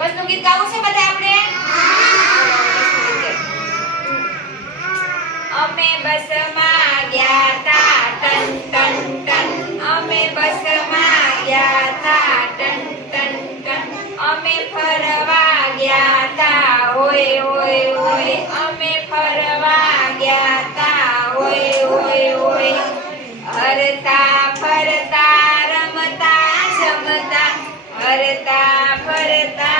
બસનું ગીત ગાવું છે બધા આપણે અમે બસમાં ગયા તા ટન ટન ટન અમે બસમાં ગયા તા ટન ટન ટન અમે ફરવા ગયા તા હોય હોય હોય અમે ફરવા ગયા તા હોય હોય હોય હરતા ફરતા રમતા જમતા હરતા ફરતા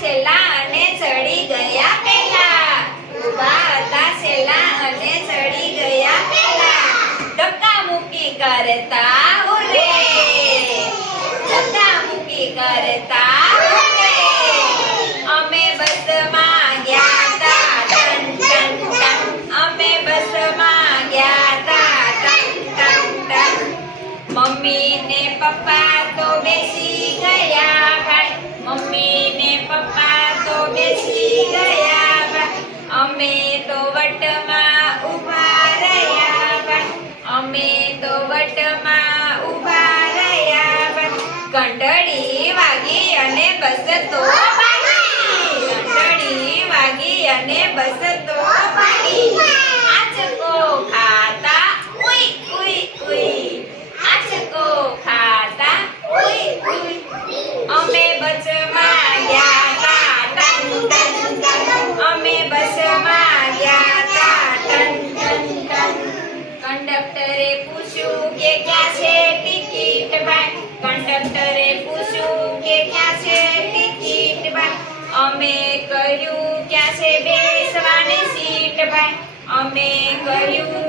છેલ્લા અને ચડી ગયા પહેલા. ઊભા હતા છેલ્લા અને ચડી ગયા પહેલા. ધક્કા મૂકી કરતા ઉરે ધક્કા મૂકી કરતા અમે બસમાં ગયા ગયા તા, ટન ટન ટન. મમ્મી ને પપ્પા તો બેસી ગયા ભાઈ. મમ્મી ને અમે તો વટમાં ઊભા રહ્યા ઘંટડી વાગી અને બસ તો વાગી અને બસ તો ભાગી આચકો ખાતા ઉઈ ઉઈ ઉઈ આચકો ખાતા ઉઈ ઉઈ અમે બસમાં ગયા તા ટન ટન ટન અમે બસમાં ગયા તા ટન ટન ટન કંડક્ટરે પૂછ્યું કે ક્યાં છે ટિકિટ ભાઈ કંડક્ટરે પૂછ્યું કે ક્યાં છે ટિકિટ ભાઈ અમે કર્યું ક્યાં છે બેસવાની સીટ ભાઈ અમે કહ્યું